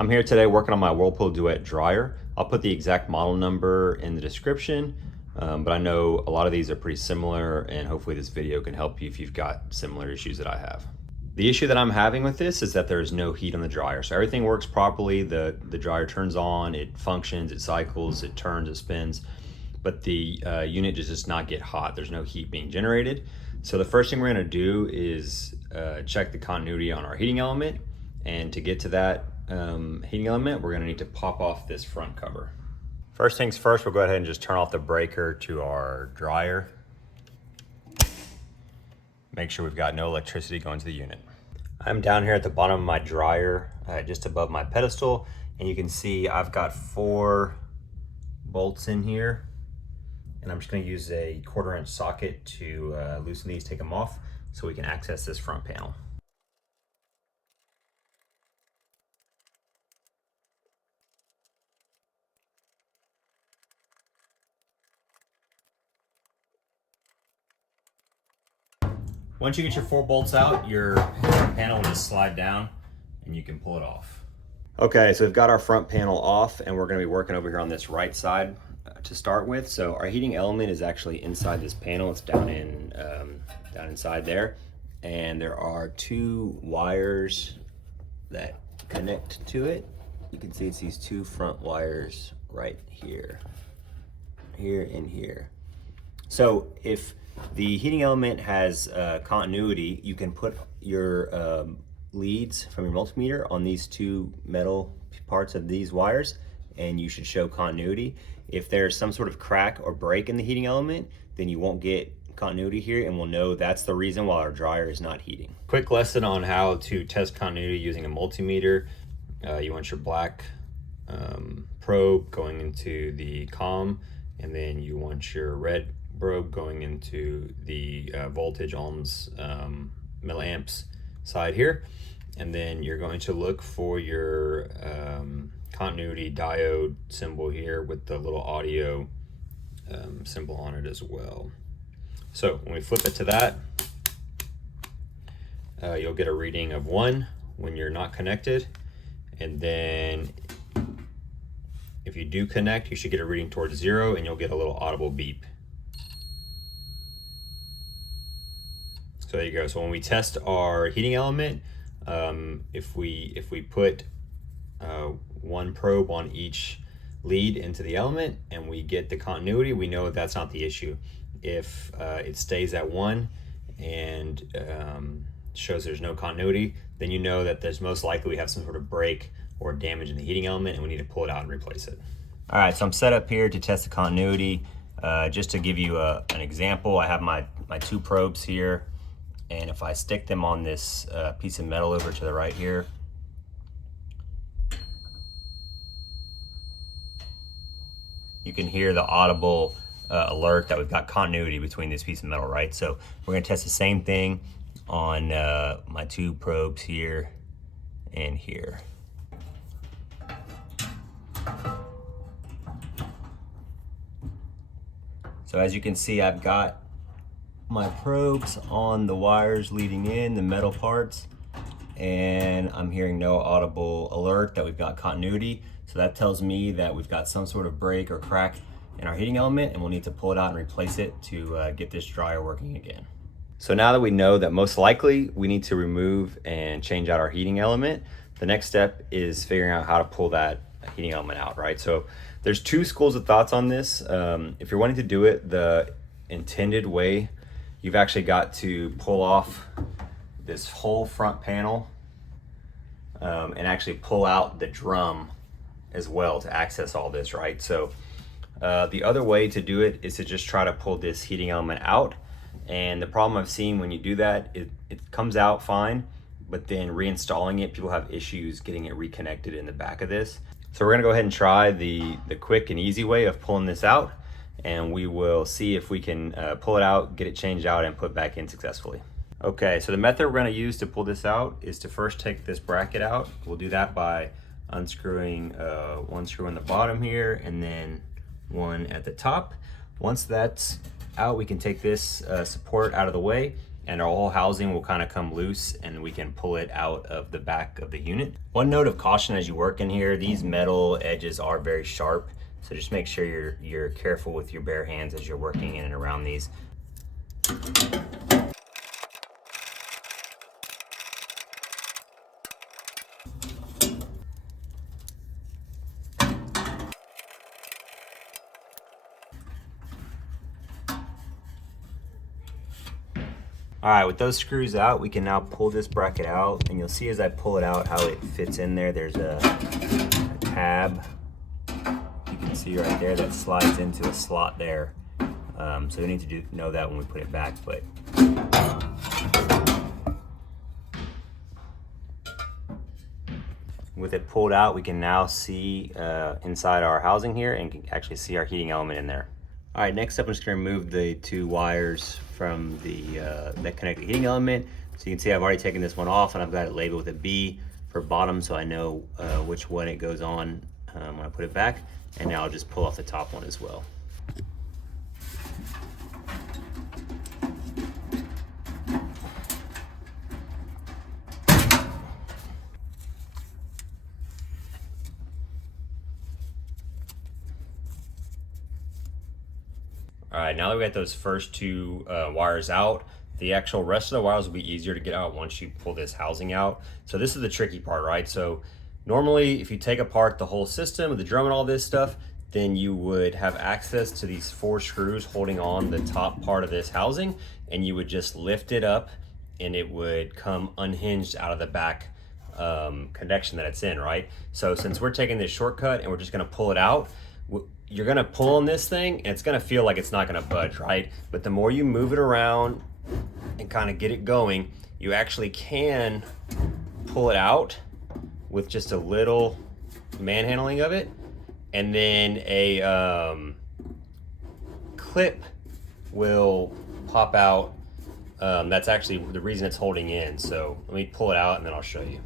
I'm here today working on my Whirlpool Duet dryer. I'll put the exact model number in the description, but I know a lot of these are pretty similar, and hopefully this video can help you if you've got similar issues that I have. The issue that I'm having with this is that there's no heat on the dryer. So everything works properly, the dryer turns on, it functions, it cycles, it turns, it spins, but the unit just does not get hot. There's no heat being generated. So the first thing we're gonna do is check the continuity on our heating element, and to get to that heating element, we're gonna need to pop off this front cover. First things first, we'll go ahead and just turn off the breaker to our dryer. Make sure we've got no electricity going to the unit. I'm down here at the bottom of my dryer, just above my pedestal, and you can see I've got 4 bolts in here, and I'm just gonna use a 1/4-inch socket to loosen these, take them off, so we can access this front panel. Once you get your 4 bolts out, your front panel will just slide down and you can pull it off. Okay, so we've got our front panel off, and we're gonna be working over here on this right side to start with. So our heating element is actually inside this panel. It's down inside there. And there are 2 wires that connect to it. You can see it's these 2 front wires right here, and here. So if the heating element has continuity, you can put your leads from your multimeter on these 2 metal parts of these wires, and you should show continuity. If there's some sort of crack or break in the heating element, then you won't get continuity here, and we'll know that's the reason why our dryer is not heating. Quick lesson on how to test continuity using a multimeter. You want your black probe going into the COM, and then you want your red probe going into the voltage ohms, milliamps side here, and then you're going to look for your continuity diode symbol here with the little audio symbol on it as well. So when we flip it to that, you'll get a reading of 1 when you're not connected, and then if you do connect, you should get a reading towards 0, and you'll get a little audible beep. So there you go. So when we test our heating element, if we put 1 probe on each lead into the element and we get the continuity, we know that's not the issue. If it stays at 1 and shows there's no continuity, then you know that there's most likely we have some sort of break or damage in the heating element, and we need to pull it out and replace it. All right, so I'm set up here to test the continuity. Just to give you an example, I have my 2 probes here, and if I stick them on this piece of metal over to the right here, you can hear the audible alert that we've got continuity between this piece of metal, right? So we're gonna test the same thing on my 2 probes here and here. So as you can see, I've got my probes on the wires leading in, the metal parts, and I'm hearing no audible alert that we've got continuity. So that tells me that we've got some sort of break or crack in our heating element, and we'll need to pull it out and replace it to get this dryer working again. So now that we know that most likely we need to remove and change out our heating element, the next step is figuring out how to pull that heating element out, right? So there's 2 schools of thoughts on this. If you're wanting to do it the intended way, you've actually got to pull off this whole front panel and actually pull out the drum as well to access all this, right? So the other way to do it is to just try to pull this heating element out. And the problem I've seen when you do that, it comes out fine, but then reinstalling it, people have issues getting it reconnected in the back of this. So we're gonna go ahead and try the quick and easy way of pulling this out, and we will see if we can pull it out, get it changed out, and put back in successfully. Okay, so the method we're gonna use to pull this out is to first take this bracket out. We'll do that by unscrewing 1 screw in the bottom here, and then 1 at the top. Once that's out, we can take this support out of the way, and our whole housing will kind of come loose and we can pull it out of the back of the unit. One note of caution as you work in here, these metal edges are very sharp, so just make sure you're careful with your bare hands as you're working in and around these. All right, with those screws out, we can now pull this bracket out, and you'll see as I pull it out how it fits in there. There's a tab, you can see right there, that slides into a slot there. So we need to know that when we put it back, but with it pulled out, we can now see inside our housing here and can actually see our heating element in there. All right, next up, I'm just gonna remove the 2 wires from that connect the heating element. So you can see I've already taken this one off, and I've got it labeled with a B for bottom, so I know which one it goes on when I put it back. And now I'll just pull off the top one as well. All right, now that we got those first 2 wires out, the actual rest of the wires will be easier to get out once you pull this housing out. So this is the tricky part, right? So normally if you take apart the whole system, the drum and all this stuff, then you would have access to these 4 screws holding on the top part of this housing, and you would just lift it up and it would come unhinged out of the back connection that it's in, right? So since we're taking this shortcut and we're just gonna pull it out, you're gonna pull on this thing and it's gonna feel like it's not gonna budge, right? But the more you move it around and kind of get it going, you actually can pull it out with just a little manhandling of it, and then a clip will pop out. That's actually the reason it's holding in. So let me pull it out and then I'll show you.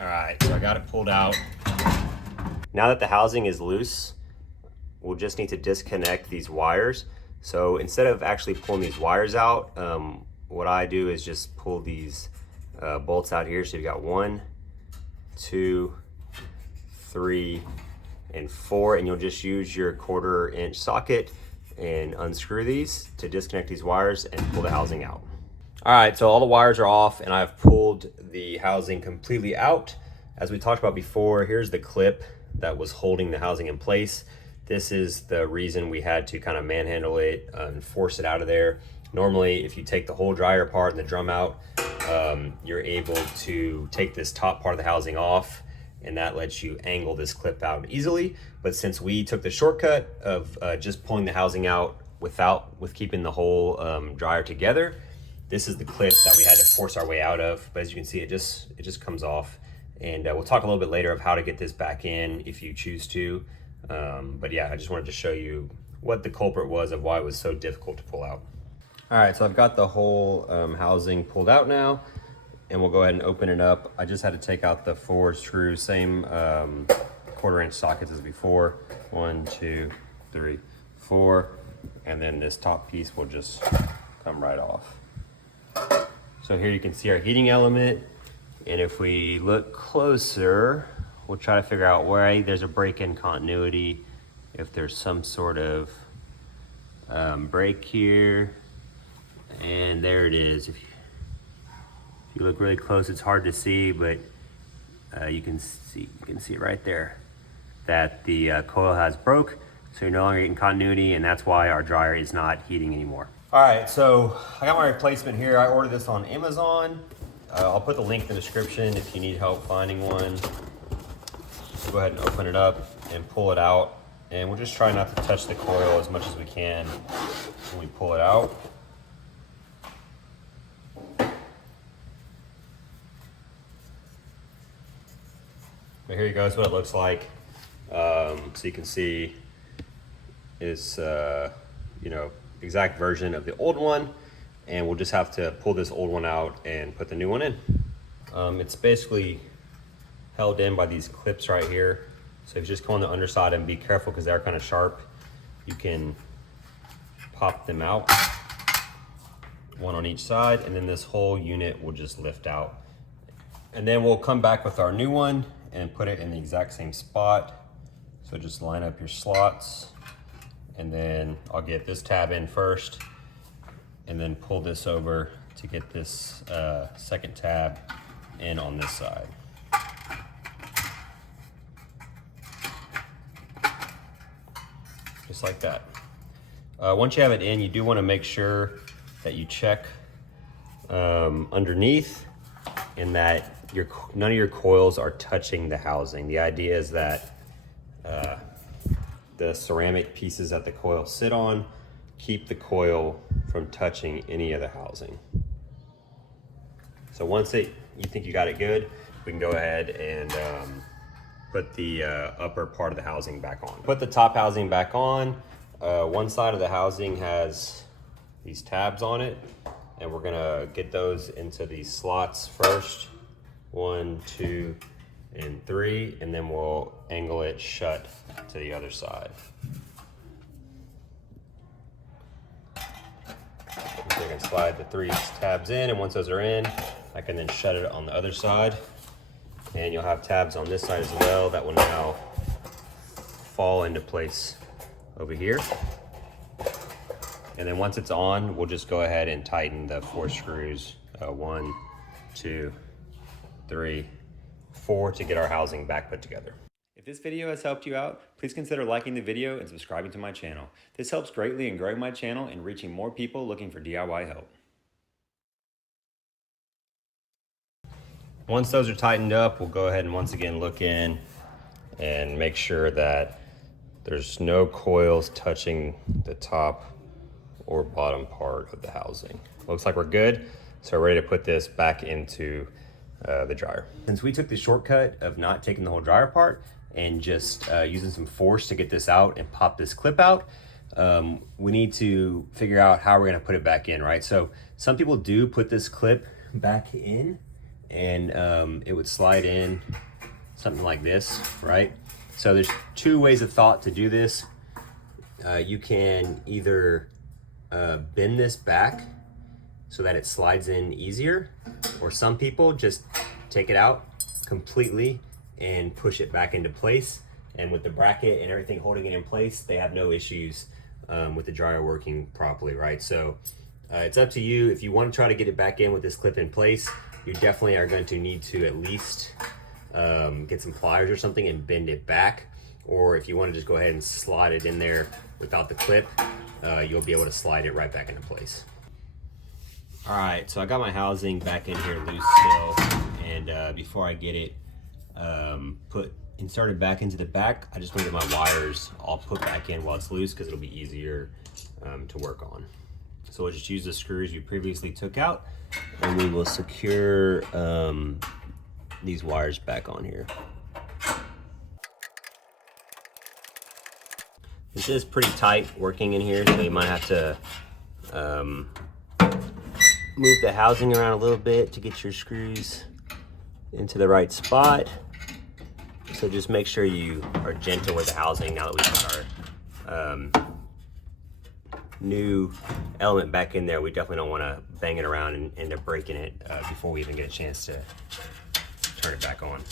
All right, so I got it pulled out. Now that the housing is loose, we'll just need to disconnect these wires. So instead of actually pulling these wires out, what I do is just pull these bolts out here. So you've got 1, 2, 3, and 4, and you'll just use your 1/4 inch socket and unscrew these to disconnect these wires and pull the housing out. All right, so all the wires are off and I've pulled the housing completely out. As we talked about before, here's the clip that was holding the housing in place. This is the reason we had to kind of manhandle it and force it out of there. Normally, if you take the whole dryer apart and the drum out, you're able to take this top part of the housing off, and that lets you angle this clip out easily. But since we took the shortcut of just pulling the housing out with keeping the whole dryer together, this is the clip that we had to force our way out of. But as you can see, it just comes off. And we'll talk a little bit later of how to get this back in if you choose to. But yeah, I just wanted to show you what the culprit was of why it was so difficult to pull out. All right, so I've got the whole housing pulled out now, and we'll go ahead and open it up. I just had to take out the 4 screws, same 1/4 inch sockets as before. 1, 2, 3, 4, and then this top piece will just come right off. So here you can see our heating element. And if we look closer, we'll try to figure out where there's a break in continuity, if there's some sort of break here. And there it is. If you look really close, it's hard to see, but you can see it right there, that the coil has broke. So you're no longer getting continuity, and that's why our dryer is not heating anymore. All right, so I got my replacement here. I ordered this on Amazon. I'll put the link in the description if you need help finding one. Go ahead and open it up and pull it out. And we'll just try not to touch the coil as much as we can when we pull it out. But here you go, that's what it looks like. So you can see it's, exact version of the old one. And we'll just have to pull this old one out and put the new one in. It's basically held in by these clips right here. So if you just go on the underside and be careful because they're kind of sharp, you can pop them out, one on each side, and then this whole unit will just lift out. And then we'll come back with our new one and put it in the exact same spot. So just line up your slots, and then I'll get this tab in first, and then pull this over to get this second tab in on this side. Just like that. Once you have it in, you do want to make sure that you check underneath, and that none of your coils are touching the housing. The idea is that the ceramic pieces that the coils sit on keep the coil from touching any of the housing. So once you think you got it good, we can go ahead and put the upper part of the housing back on. Put the top housing back on. One side of the housing has these tabs on it, and we're gonna get those into these slots first. 1, 2, and 3, and then we'll angle it shut to the other side. So I can slide the 3 tabs in, and once those are in, I can then shut it on the other side. And you'll have tabs on this side as well that will now fall into place over here. And then once it's on, we'll just go ahead and tighten the 4 screws, 1, 2, 3, 4, to get our housing back put together. If this video has helped you out, please consider liking the video and subscribing to my channel. This helps greatly in growing my channel and reaching more people looking for DIY help. Once those are tightened up, we'll go ahead and once again look in and make sure that there's no coils touching the top or bottom part of the housing. Looks like we're good, so we're ready to put this back into the dryer. Since we took the shortcut of not taking the whole dryer apart and just using some force to get this out and pop this clip out, we need to figure out how we're gonna put it back in, right? So some people do put this clip back in, and it would slide in something like this, right? So there's 2 ways of thought to do this. You can either bend this back so that it slides in easier, or some people just take it out completely and push it back into place. And with the bracket and everything holding it in place, they have no issues with the dryer working properly, right? So it's up to you. If you want to try to get it back in with this clip in place, you definitely are going to need to at least get some pliers or something and bend it back. Or if you want to just go ahead and slide it in there without the clip, you'll be able to slide it right back into place. All right, so I got my housing back in here loose still, and before I get it inserted back into the back, I just want to get my wires all put back in while it's loose, because it'll be easier to work on. So we'll just use the screws you previously took out, and we will secure these wires back on here. This is pretty tight working in here, so you might have to move the housing around a little bit to get your screws into the right spot. So just make sure you are gentle with the housing now that we've got our new element back in there. We definitely don't want to bang it around and end up breaking it before we even get a chance to turn it back on.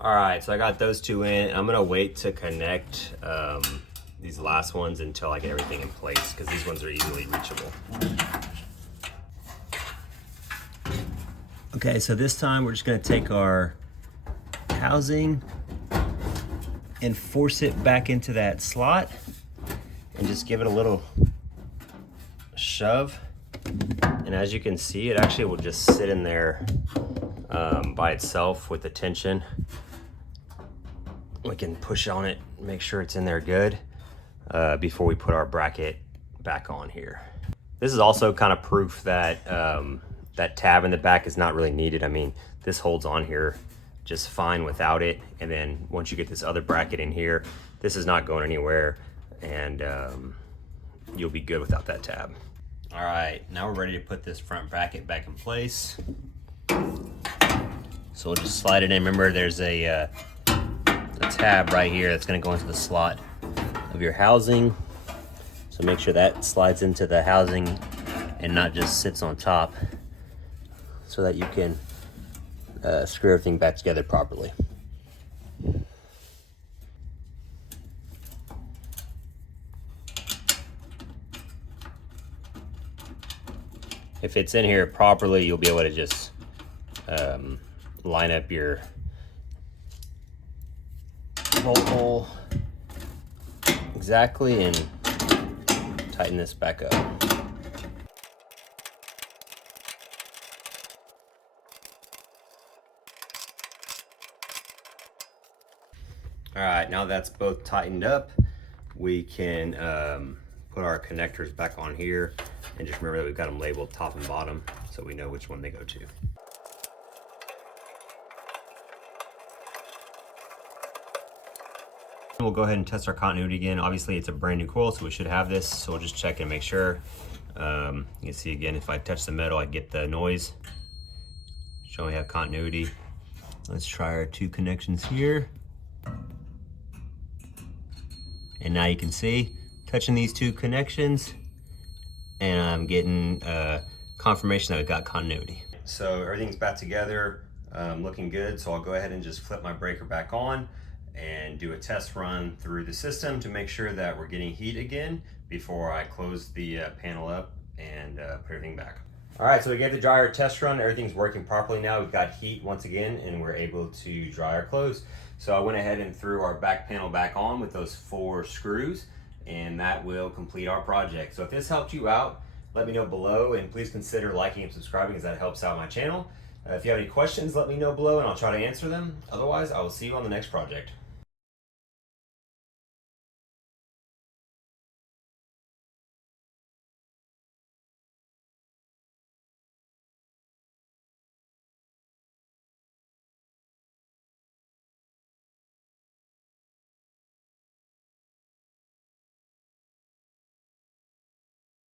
All right, so I got those 2 in. I'm gonna wait to connect these last ones until I get everything in place, because these ones are easily reachable. Okay, so this time we're just gonna take our housing and force it back into that slot and just give it a little shove. And as you can see, it actually will just sit in there by itself with the tension. We can push on it, make sure it's in there good before we put our bracket back on here. This is also kind of proof that that tab in the back is not really needed. I mean, this holds on here just fine without it. And then once you get this other bracket in here, this is not going anywhere, and you'll be good without that tab. All right, now we're ready to put this front bracket back in place. So we'll just slide it in. Remember, there's a tab right here that's gonna go into the slot of your housing. So make sure that slides into the housing and not just sits on top, so that you can screw everything back together properly. If it's in here properly, you'll be able to just line up your bolt hole exactly and tighten this back up. All right, now that's both tightened up, we can put our connectors back on here, and just remember that we've got them labeled top and bottom so we know which one they go to. We'll go ahead and test our continuity again. Obviously it's a brand new coil, so we should have this, so we'll just check and make sure. You can see again, if I touch the metal, I get the noise showing we have continuity. Let's try our 2 connections here. And now you can see, touching these 2 connections, and I'm getting confirmation that we've got continuity. So everything's back together, looking good. So I'll go ahead and just flip my breaker back on and do a test run through the system to make sure that we're getting heat again before I close the panel up and put everything back. All right, so we gave the dryer a test run. Everything's working properly now. We've got heat once again, and we're able to dry our clothes. So I went ahead and threw our back panel back on with those 4 screws, and that will complete our project. So if this helped you out, let me know below, and please consider liking and subscribing, as that helps out my channel. If you have any questions, let me know below and I'll try to answer them. Otherwise, I will see you on the next project.